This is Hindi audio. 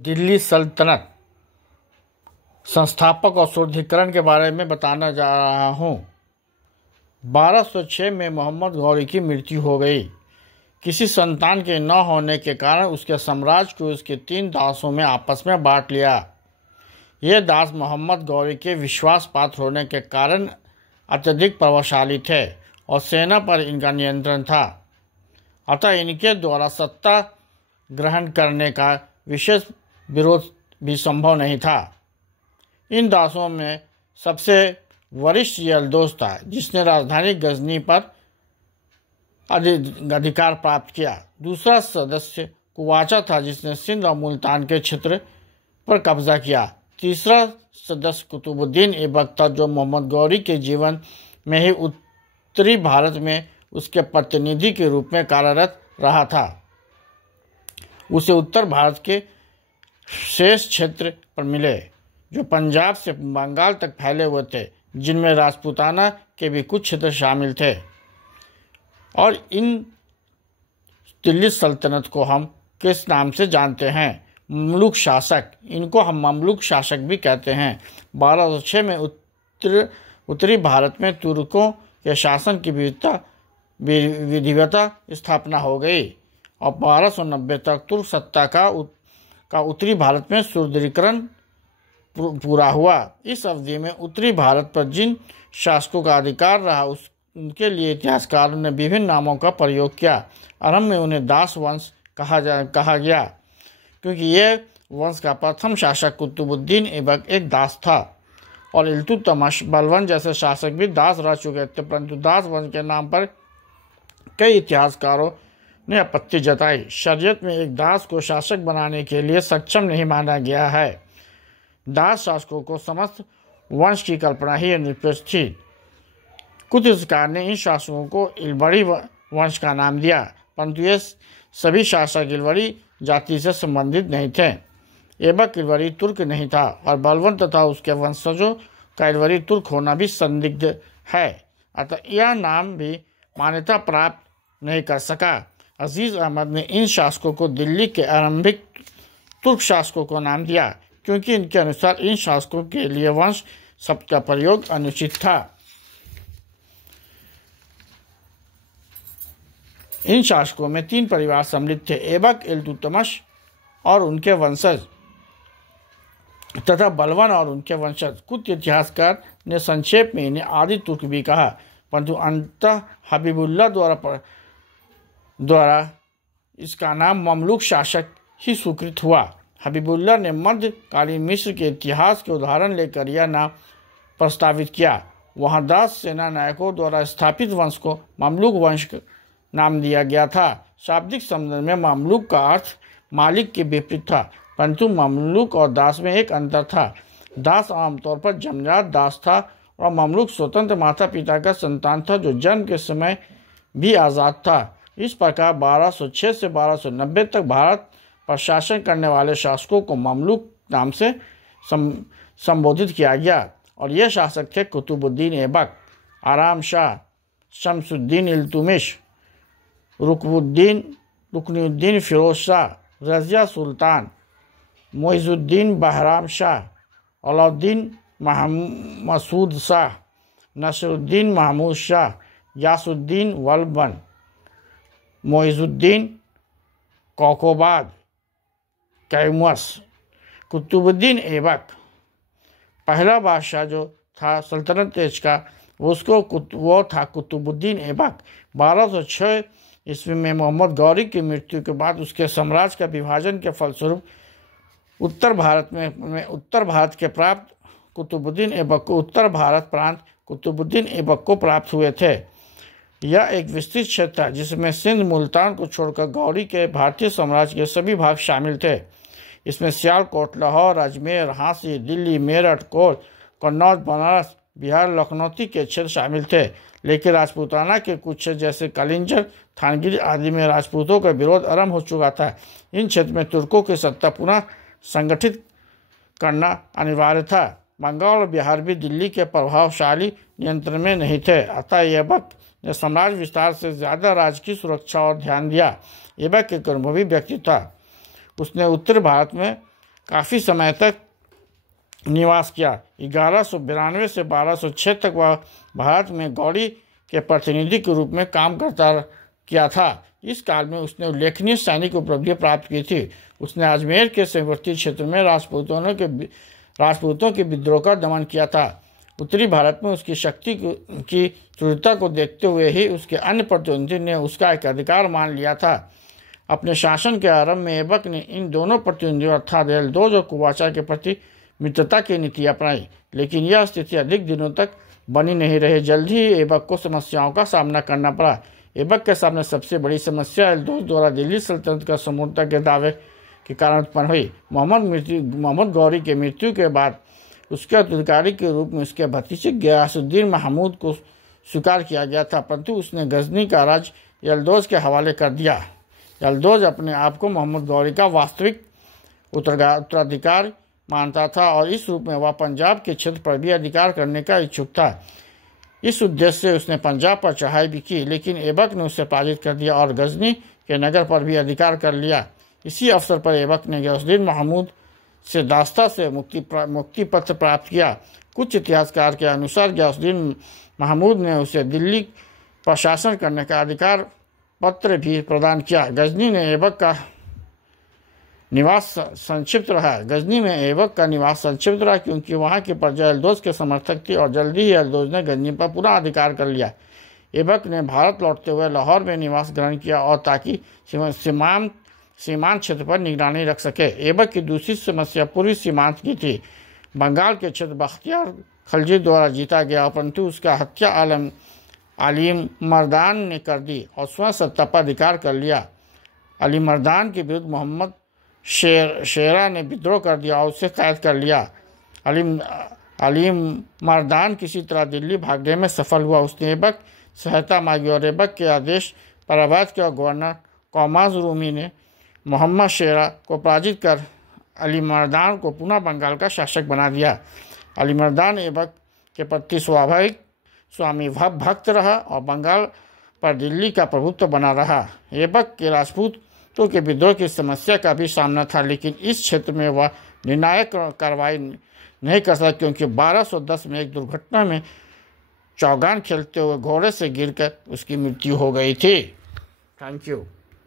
दिल्ली सल्तनत संस्थापक और सुदृढ़ीकरण के बारे में बताना जा रहा हूँ। 1206 में मोहम्मद गौरी की मृत्यु हो गई। किसी संतान के न होने के कारण उसके साम्राज्य को उसके 3 दासों में आपस में बांट लिया। ये दास मोहम्मद गौरी के विश्वास पात्र होने के कारण अत्यधिक प्रभावशाली थे और सेना पर इनका नियंत्रण था, अतः इनके द्वारा सत्ता ग्रहण करने का विशेष विरोध भी संभव नहीं था। इन दासों में सबसे वरिष्ठ यल्दोस था, जिसने राजधानी गजनी पर अधिकार प्राप्त किया। दूसरा सदस्य कुवाचा था, जिसने सिंध और मुल्तान के क्षेत्र पर कब्जा किया। तीसरा सदस्य कुतुबुद्दीन ऐबक था, जो मोहम्मद गौरी के जीवन में ही उत्तरी भारत में उसके प्रतिनिधि के रूप में कार्यरत रहा था। उसे उत्तर भारत के शेष क्षेत्र पर मिले, जो पंजाब से बंगाल तक फैले हुए थे, जिनमें राजपूताना के भी कुछ क्षेत्र शामिल थे। और इन दिल्ली सल्तनत को हम किस नाम से जानते हैं? ममलूक शासक। इनको हम ममलूक शासक भी कहते हैं। 1206 में उत्तरी भारत में तुर्कों के शासन की विधिवत स्थापना हो गई और 1290 तक तुर्क सत्ता का उत्तरी भारत में सुदृढ़ीकरण पूरा हुआ। इस अवधि में उत्तरी भारत पर जिन शासकों का अधिकार रहा उनके लिए इतिहासकारों ने विभिन्न नामों का प्रयोग किया। आरंभ में उन्हें दास वंश कहा गया, क्योंकि ये वंश का प्रथम शासक कुतुबुद्दीन ऐबक एक दास था और इल्तुतमिश बलबन जैसे शासक भी दास रह चुके थे। परंतु दास वंश के नाम पर कई इतिहासकारों ने आपत्ति जताई। शरीयत में एक दास को शासक बनाने के लिए सक्षम नहीं माना गया है। दास शासकों को समस्त वंश की कल्पना ही निरपेक्ष थी। कुछ इतिहासकार ने इन शासकों को इलबड़ी वंश का नाम दिया, परंतु ये सभी शासक इलबड़ी जाति से संबंधित नहीं थे। ऐबक इलबड़ी तुर्क नहीं था और बलबन तथा उसके वंशजों का इलबड़ी तुर्क होना भी संदिग्ध है, अतः यह नाम भी मान्यता प्राप्त नहीं कर सका। अजीज अहमद ने इन शासकों को दिल्ली के आरंभिक तुर्क शासकों को नाम दिया, क्योंकि इनके अनुसार इन शासकों के लिए वंश शब्द का प्रयोग अनुचित था। इन शासकों में 3 परिवार सम्मिलित थे: ऐबक, इल्तुतमिश और उनके वंशज तथा बलबन और उनके वंशज। कुछ इतिहासकार ने संक्षेप में इन्हें आदि तुर्क भी कहा, परंतु अंततः हबीबुल्लाह द्वारा इसका नाम ममलूक शासक ही स्वीकृत हुआ। हबीबुल्लाह ने मध्यकालीन मिस्र के इतिहास के उदाहरण लेकर यह नाम प्रस्तावित किया। वहाँ दास सेना नायकों द्वारा स्थापित वंश को ममलूक वंश नाम दिया गया था। शाब्दिक संबंध में ममलूक का अर्थ मालिक के विपरीत था, परंतु ममलूक और दास में एक अंतर था। दास आमतौर पर जन्मजात दास था और ममलूक स्वतंत्र माता पिता का संतान था, जो जन्म के समय भी आज़ाद था। इस प्रकार 1206 से 1290 तक भारत पर शासन करने वाले शासकों को ममलूक नाम से संबोधित किया गया और ये शासक थे कुतुबुद्दीन ऐबक, आराम शाह, शमसुद्दीन इल्तुतमिश, रुकनुद्दीन फिरोज शाह, रज़िया सुल्तान, मुइज़ुद्दीन बहराम शाह, अलाउद्दीन मसूद शाह, नसरुद्दीन महमूद शाह, यासुद्दीन बलबन, मुइज़ुद्दीन कौकोबाद, कैमस। कुतुबुद्दीन ऐबक पहला बादशाह जो था सल्तनत देश का, वो था कुतुबुद्दीन ऐबक। 1206 ईस्वी में मोहम्मद गौरी की मृत्यु के बाद उसके साम्राज्य का विभाजन के फलस्वरूप उत्तर भारत के प्राप्त कुतुबुद्दीन ऐबक को उत्तर भारत प्रांत कुतुबुद्दीन ऐबक को प्राप्त हुए थे। यह एक विस्तृत क्षेत्र है, जिसमें सिंध मुल्तान को छोड़कर गौरी के भारतीय साम्राज्य के सभी भाग शामिल थे। इसमें सियालकोट, लाहौर, अजमेर, झांसी, दिल्ली, मेरठ, कन्नौज, बनारस, बिहार, लखनौती के क्षेत्र शामिल थे। लेकिन राजपूताना के कुछ क्षेत्र जैसे कलिंजर, थानगिरी आदि में राजपूतों का विरोध आरंभ हो चुका था। इन क्षेत्र में तुर्कों की सत्ता पुनः संगठित करना अनिवार्य था। बंगाल और बिहार भी दिल्ली के प्रभावशाली नियंत्रण में नहीं थे, अतः ऐबक ने साम्राज्य विस्तार से ज़्यादा राज्य की सुरक्षा और ध्यान दिया। ऐबक एक अनुभवी व्यक्ति था। उसने उत्तर भारत में काफ़ी समय तक निवास किया। 1192 से 1206 तक वह भारत में गौड़ी के प्रतिनिधि के रूप में काम किया था। इस काल में उसने उल्लेखनीय सैनिक उपलब्धियां प्राप्त की थी। उसने अजमेर के सीमावर्ती क्षेत्र में राजपूतों के विद्रोह का दमन किया था। उत्तरी भारत में उसकी शक्ति की तीव्रता को देखते हुए ही उसके अन्य प्रतिद्वंदी ने उसका एक अधिकार मान लिया था। अपने शासन के आरंभ में ऐबक ने इन दोनों प्रतिद्वंदियों अर्थात यल्दौज और कुवाचा के प्रति मित्रता की नीति अपनाई, लेकिन यह स्थिति अधिक दिनों तक बनी नहीं रही। जल्द ही ऐबक को समस्याओं का सामना करना पड़ा। ऐबक के सामने सबसे बड़ी समस्या यल्दौज द्वारा दिल्ली सल्तनत का समूलता के दावे के कारण उत्पन्न हुई। मोहम्मद गौरी के मृत्यु के बाद उसके उत्तराधिकारी के रूप में उसके भतीजे गयासुद्दीन महमूद को स्वीकार किया गया था, परंतु उसने गजनी का राज यल्दौज के हवाले कर दिया। यल्दौज अपने आप को मोहम्मद गौरी का वास्तविक उत्तराधिकारी मानता था और इस रूप में वह पंजाब के क्षेत्र पर भी अधिकार करने का इच्छुक था। इस उद्देश्य से उसने पंजाब पर चढ़ाई भी की, लेकिन ऐबक ने उसे पराजित कर दिया और गजनी के नगर पर भी अधिकार कर लिया। इसी अवसर पर ऐबक ने गयासुद्दीन महमूद से दास्ता से मुक्ति पत्र प्राप्त किया। कुछ इतिहासकार के अनुसार गयासुद्दीन महमूद ने उसे दिल्ली पर शासन करने का अधिकार पत्र भी प्रदान किया। गजनी में ऐबक का निवास संक्षिप्त रहा क्योंकि वहां की प्रजा यल्दौज के समर्थक थी और जल्दी ही यल्दौज ने गजनी पर पूरा अधिकार कर लिया। ऐबक ने भारत लौटते हुए लाहौर में निवास ग्रहण किया और ताकि सीमांत क्षेत्र पर निगरानी रख सके। ऐबक की दूसरी समस्या पूर्वी सीमांत की थी। बंगाल के क्षेत्र बख्तियार खलजी द्वारा जीता गया, परंतु उसका हत्या अली मर्दान ने कर दी और स्वयं सत्ता पर अधिकार कर लिया। अली मर्दान के विरुद्ध मोहम्मद शेरा ने विद्रोह कर दिया और उसे कैद कर लिया। अली मर्दान किसी तरह दिल्ली भागने में सफल हुआ। उसने ऐबक सहायता मांगी और ऐबक के आदेश पर अवैध किया। गवर्नर कौमाज रूमी ने मोहम्मद शेरा को पराजित कर अली मर्दान को पुनः बंगाल का शासक बना दिया। अली मर्दान ऐबक के प्रति स्वामी भक्त रहा और बंगाल पर दिल्ली का प्रभुत्व बना रहा। ऐबक के राजपूतों के विद्रोह की समस्या का भी सामना था, लेकिन इस क्षेत्र में वह निर्णायक कार्रवाई नहीं कर सका क्योंकि 1210 में एक दुर्घटना में चौगान खेलते हुए घोड़े से गिरकर उसकी मृत्यु हो गई थी। Thank you.